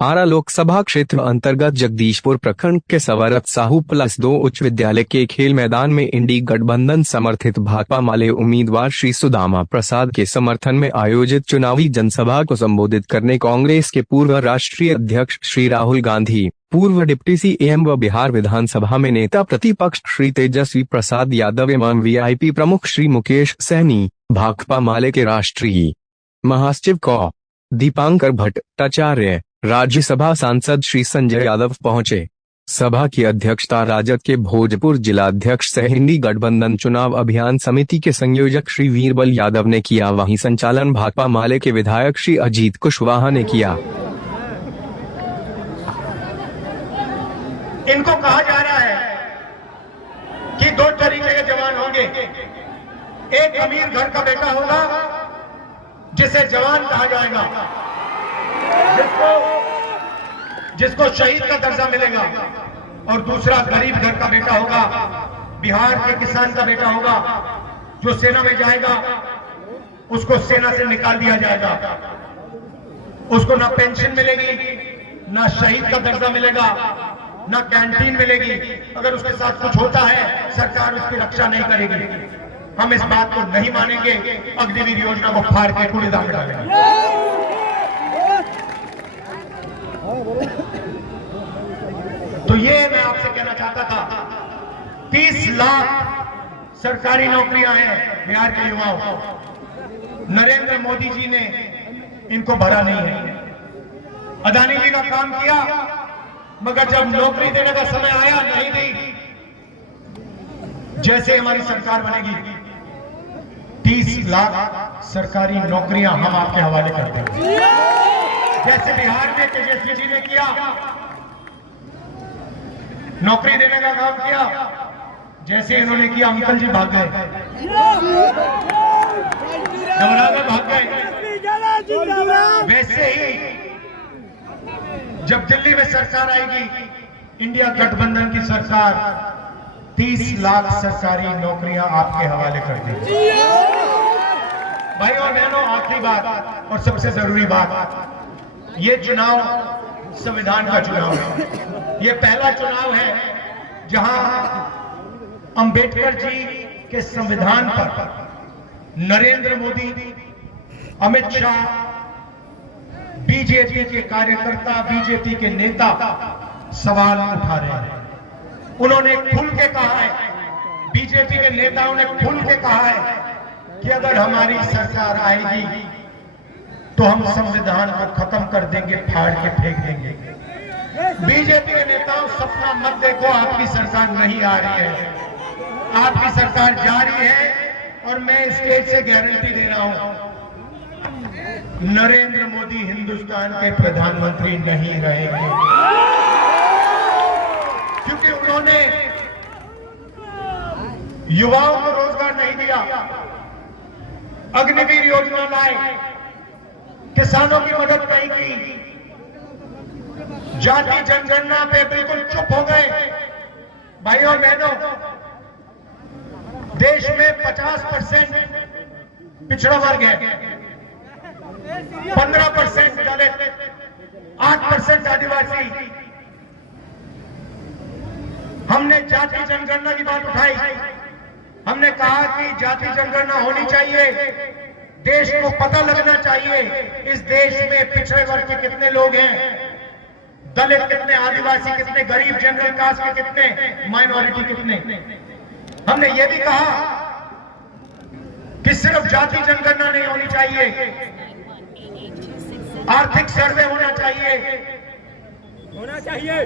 आरा लोकसभा क्षेत्र अंतर्गत जगदीशपुर प्रखंड के सवरत साहू +2 उच्च विद्यालय के खेल मैदान में इंडी गठबंधन समर्थित भाकपा माले उम्मीदवार श्री सुदामा प्रसाद के समर्थन में आयोजित चुनावी जनसभा को संबोधित करने कांग्रेस के पूर्व राष्ट्रीय अध्यक्ष श्री राहुल गांधी, पूर्व डिप्टी सीएम व बिहार विधानसभा में नेता प्रतिपक्ष श्री तेजस्वी प्रसाद यादव एवं वीआईपी प्रमुख श्री मुकेश सहनी, भाकपा माले के राष्ट्रीय महासचिव कौ दीपांकर भट्टाचार्य, राज्यसभा सांसद श्री संजय यादव पहुंचे। सभा की अध्यक्षता राजद के भोजपुर जिलाध्यक्ष सह इंडी गठबंधन चुनाव अभियान समिति के संयोजक श्री वीरबल यादव ने किया। वहीं संचालन भाकपा माले के विधायक श्री अजीत कुशवाहा ने किया। इनको कहा जा रहा है कि दो तरीके के जवान होंगे। एक अमीर घर का बेटा होगा जिसे जवान कहा जाएगा, जिसको शहीद का दर्जा मिलेगा, और दूसरा गरीब घर का बेटा होगा, बिहार के किसान का बेटा होगा, जो सेना में जाएगा उसको सेना से निकाल दिया जाएगा। उसको ना पेंशन मिलेगी, ना शहीद का दर्जा मिलेगा, ना कैंटीन मिलेगी। अगर उसके साथ कुछ होता है सरकार उसकी रक्षा नहीं करेगी। हम इस बात को नहीं मानेंगे। अग्निवीर योजना को फाड़ के कूड़ेदान में डालेंगे। तो ये मैं आपसे कहना चाहता था, 30 लाख सरकारी नौकरियां हैं बिहार के युवाओं को। नरेंद्र मोदी जी ने इनको भरा नहीं है। अदानी जी का काम किया, मगर जब नौकरी देने का समय आया नहीं दी। जैसे हमारी सरकार बनेगी 30 लाख सरकारी नौकरियां हम आपके हवाले करते हैं। जैसे बिहार में तेजस्वी जी ने किया, नौकरी देने का काम किया, जैसे इन्होंने किया अंकल जी भाग गए, घबरा कर भाग गए। वैसे ही जब दिल्ली में सरकार आएगी, इंडिया गठबंधन की सरकार 30 लाख सरकारी नौकरियां आपके हवाले कर देगी। भाई और बहनों, आखिरी बात और सबसे जरूरी बात, ये चुनाव संविधान का चुनाव है। ये पहला चुनाव है जहां अंबेडकर जी के संविधान पर नरेंद्र मोदी, अमित शाह, बीजेपी के कार्यकर्ता, बीजेपी के नेता सवाल उठा रहे हैं। उन्होंने खुल के कहा है, बीजेपी के नेताओं ने खुल के कहा है कि अगर हमारी सरकार आएगी तो हम संविधान को खत्म कर देंगे, फाड़ के फेंक देंगे। बीजेपी के नेताओं, सपना मत देखो, आपकी सरकार नहीं आ रही है, आपकी सरकार जा रही है। और मैं स्टेज से गारंटी दे रहा हूं, नरेंद्र मोदी हिंदुस्तान के प्रधानमंत्री नहीं रहेंगे, क्योंकि उन्होंने युवाओं को रोजगार नहीं दिया, अग्निवीर योजना लाए, किसानों की मदद नहीं की, जाति जनगणना पे बिल्कुल चुप हो गए। भाइयों और बहनों, देश में 50% पिछड़ा वर्ग है, 15% दलित, 8% आदिवासी। हमने जाति जनगणना की बात उठाई। हमने कहा कि जाति जनगणना होनी चाहिए, देश को पता लगना चाहिए इस देश में पिछड़े वर्ग के कितने लोग हैं, दलित कितने, आदिवासी कितने, गरीब जनरल कास्ट के कितने, माइनॉरिटी कितने। हमने ये भी कहा कि सिर्फ जाति जनगणना नहीं होनी चाहिए, आर्थिक सर्वे होना चाहिए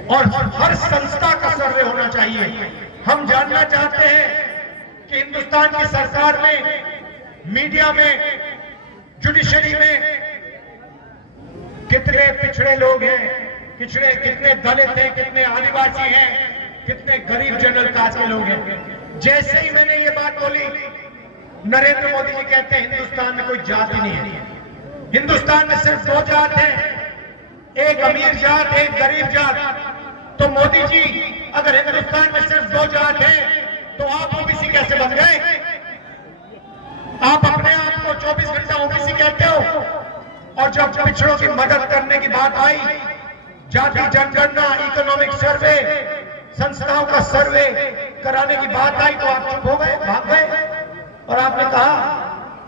और हर संस्था का सर्वे होना चाहिए। हम जानना चाहते हैं कि हिंदुस्तान की सरकार में, मीडिया में, जुडिशरी में कितने पिछड़े लोग हैं, कितने दलित हैं, कितने आदिवासी हैं, कितने गरीब जनरल कास्ट के लोग हैं। जैसे ही मैंने ये बात बोली, नरेंद्र मोदी जी कहते हैं हिंदुस्तान में कोई जाति नहीं है, हिंदुस्तान में सिर्फ 2 जात है, एक अमीर जात, एक गरीब जात। तो मोदी जी, अगर हिंदुस्तान में सिर्फ 2 जात है तो आप ओबीसी कैसे बन गए? आप अपने आप को 24 घंटा ओबीसी कहते हो, और जब पिछड़ों की मदद करने की बात आई जाति जनगणना, इकोनॉमिक सर्वे, संस्थाओं का सर्वे कराने की बात आई तो आप चुप हो गए, भाग गए और आपने कहा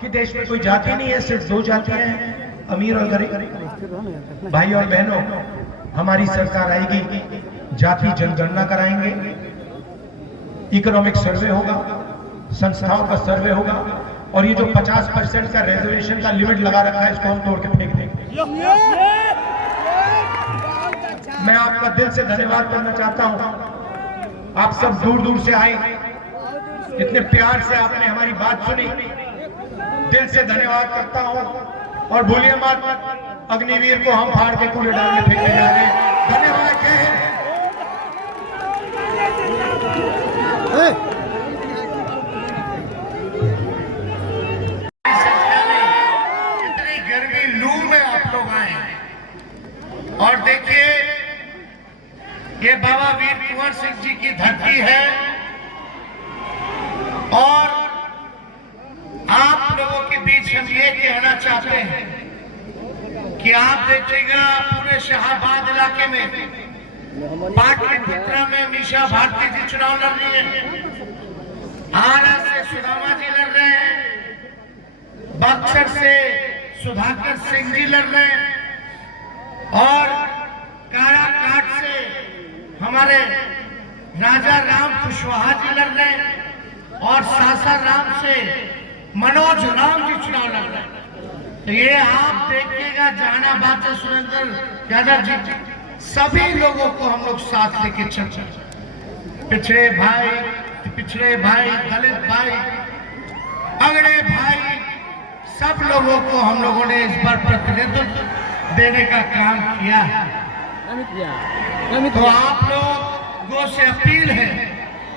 कि देश में कोई जाति नहीं है, सिर्फ दो जातियां हैं, अमीर और गरीब। भाई और बहनों, हमारी सरकार आएगी, जाति जनगणना कराएंगे, इकोनॉमिक सर्वे होगा, संस्थाओं का सर्वे होगा और ये जो 50% का रिजर्वेशन का लिमिट लगा रखा है इसको हम तोड़ के फेंक देंगे। मैं आपका दिल से धन्यवाद करना चाहता हूं। आप सब दूर दूर से आए, इतने प्यार से आपने हमारी बात सुनी, दिल से धन्यवाद करता हूं। और भूलिए मत, अग्निवीर को हम फाड़ के कूड़े डाल के फेंकने जा रहे हैं। धन्यवाद। इतनी गर्मी लू में आप लोग आए और देखिए, ये बाबा वीर कुंवर सिंह जी की धरती है और आप लोगों के बीच हम ये कहना चाहते हैं कि आप देखिएगा पूरे शाहबाद इलाके में, पाटलिपुत्रा में मीशा भारती जी चुनाव लड़ रही है, आरा से सुदामा जी लड़ रहे हैं, बक्सर से सुधाकर सिंह जी लड़ रहे हैं और काराकाट से हमारे राजा राम कुशवाहा जी लड़ रहे हैं और सासाराम से मनोज राम जी चुनाव लड़ रहे हैं। तो ये आप देखिएगा, जहानाबाद से सुरेंद्र यादव जी, सभी लोगों को हम लोग साथ लेके चलते, पिछड़े भाई, दलित भाई, अगड़े भाई, सब लोगों को हम लोगों ने इस बार प्रतिनिधित्व देने का काम किया। तो आप लोगों से अपील है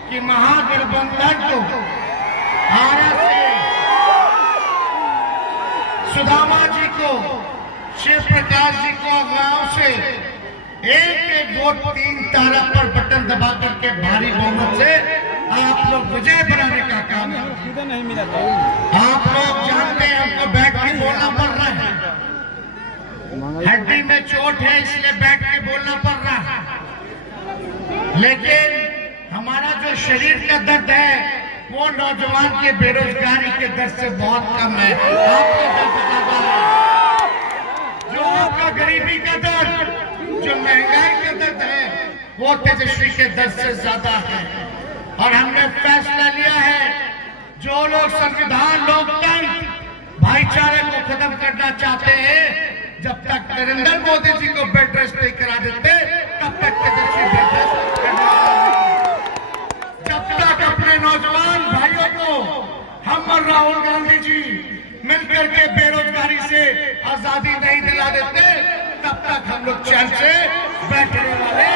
कि महागठबंधन को आरा से सुदामा जी को, शिव प्रकाश जी को गांव से एक वोट 3 तारा पर बटन दबा करके भारी बहुमत से आप लोग विजय बनाने का काम है। आप लोग जानते हैं हमको बैठ के बोलना पड़ रहा है, हड्डी में चोट है इसलिए बैठ के बोलना पड़ रहा है, लेकिन हमारा जो शरीर का दर्द है वो नौजवान के बेरोजगारी के दर्द से बहुत कम है। आपको दर्द ज्यादा है, जो आपका गरीबी का दर्द, जो महंगाई का दर्द है, वो तेजस्वी के दर्द से ज्यादा है। और हमने फैसला लिया है, जो लोग संविधान, लोकतंत्र, भाईचारे को खत्म करना चाहते हैं, जब तक नरेंद्र मोदी जी को बेड रेस्ट नहीं करा देते तब तक तेजस्वी बेड रेस्ट करना, जब तक अपने नौजवान भाइयों को हम और राहुल गांधी जी मिलकर के बेरोजगारी से आजादी नहीं दिला देते तब तक हम लोग चैन से बैठने वाले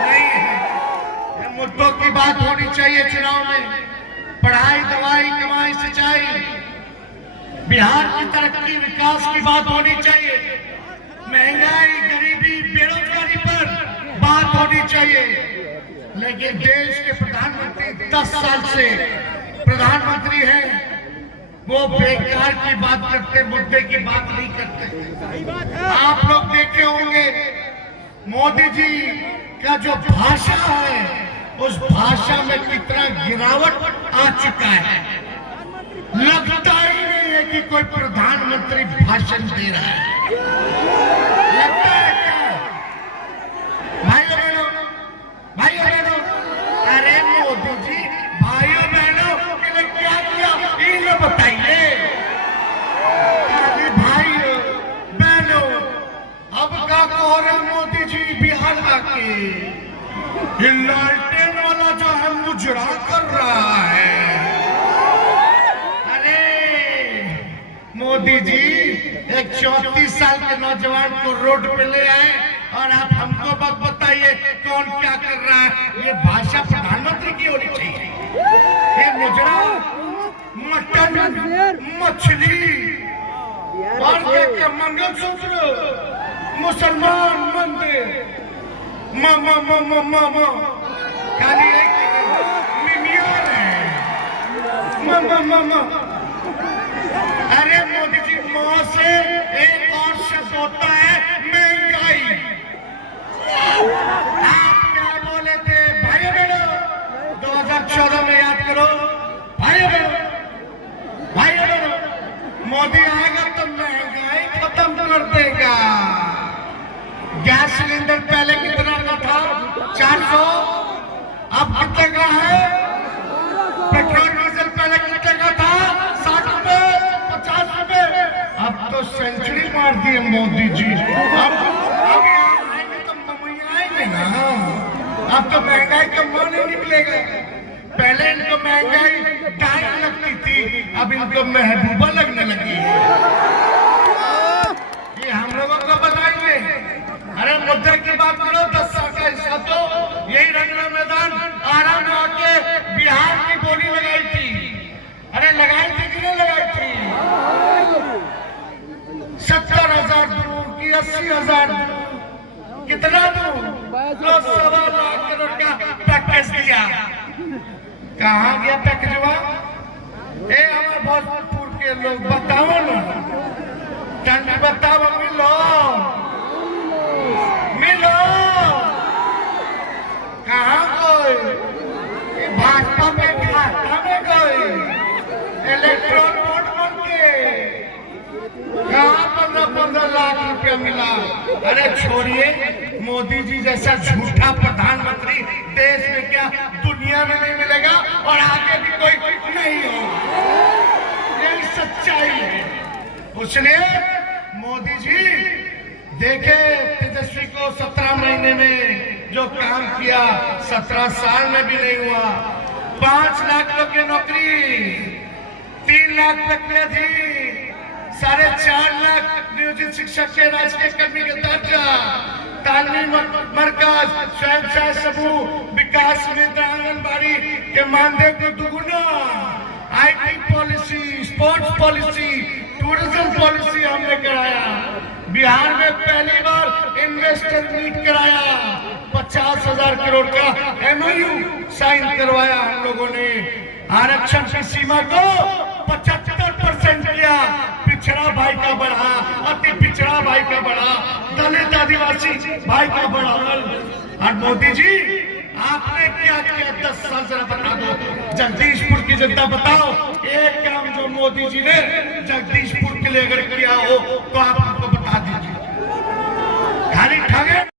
नहीं हैं। मुद्दों की बात होनी चाहिए चुनाव में, पढ़ाई, दवाई, कमाई, सिंचाई, बिहार की तरक्की, विकास की बात होनी चाहिए, महंगाई, गरीबी, बेरोजगारी पर बात होनी चाहिए। लेकिन देश के प्रधानमंत्री 10 साल से प्रधानमंत्री हैं, वो बेकार की बात करते, मुद्दे की बात नहीं करते। आप लोग देखे होंगे मोदी जी का जो भाषा है, उस भाषा में कितना गिरावट आ चुका है। लगता ही नहीं है कि कोई प्रधानमंत्री भाषण दे रहा है। लगता है क्या? भाइयों बहनों, अरे मोदी जी, भाइयों बहनों के लिए क्या किया ये लो बताइए। अरे भाइयों बहनों, अब क्या कह रहे मोदी जी बिहार आके, ये लालटेन वाला जो है मुजरा कर रहा है। अरे मोदी जी, एक 34 साल के नौजवान को रोड पे ले आए और आप हमको बात बताइए कौन क्या कर रहा है। ये भाषा प्रधानमंत्री की होनी चाहिए। ये मुजरा, मटन, मछली और क्या मंगलसूत्र, मुसलमान मंदिर, मामा खाली एक मिमियार है, मामा। अरे मोदी जी, मां से एक और शब्द होता है महंगाई। गैस सिलेंडर पहले कितना का था? 400, अब कितने का है? पेट्रोल डीजल पहले कितने का था? 60 रुपए, 50 रुपए, अब तो सेंचुरी मार दी है मोदी जी। अब आएंगे तो ममैया आएंगे ना, अब तो महंगाई का मुंह नहीं निकलेगा। पहले इनको महंगाई टाइम लगती थी, अब इनको महबूबा लगने लगी है। ये हम लोगों को बताइए। अरे मुद्दे की बात करो, 10 साल का हिस्सा तो यही रंगना मैदान आराम में आके बिहार की बोली लगाई थी। अरे लगाई थी कि नहीं लगाई थी? 70,000 दूर की 80,000 कितना दूर? 2.25 लाख करोड़ का पैकेज दिया। कहाँ गया पैकेजवा? ए हमारे भोजपुर के लोग बताओ ना, टंडी बताओ, मिलो मिलो। कहाँ गए? भाजपा में खाता में गए, इलेक्ट्रॉन वोट बन के। कहाँ 15-15 लाख रुपया मिला? अरे छोड़िए, मोदी जी जैसा झूठा प्रधानमंत्री देश में क्या दुनिया में नहीं मिलेगा और आगे भी कोई नहीं हो। यही सच्चाई है। उसने मोदी जी देखे तेजस्वी को 17 महीने में जो काम किया 17 साल में भी नहीं हुआ। 5 लाख लोग की नौकरी, 3 लाख प्रक्रिया थी, 4.5 लाख नियोजित शिक्षक के राजकीय कर्मी के दर्जा, तालीमी मरकज, स्वयं समूह, विकास मित्र, आंगनबाड़ी के मानदेय को दुगुना, IT policy, sports policy, tourism policy हमने कराया। बिहार में पहली बार इन्वेस्टर मीट कराया, 50,000 करोड़ का MOU साइन करवाया हम लोगों ने। आरक्षण की सीमा को 75% किया, पिछड़ा भाई का बढ़ा, अति पिछड़ा भाई का बढ़ा, दलित आदिवासी भाई का बढ़ा। और मोदी जी आपने क्या किया 10 साल? जरा बता दो, जगदीशपुर की जनता बताओ एक काम जो मोदी जी ने जगदीशपुर के लिए अगर किया हो तो आप हमको बता दीजिए। खाली ठगे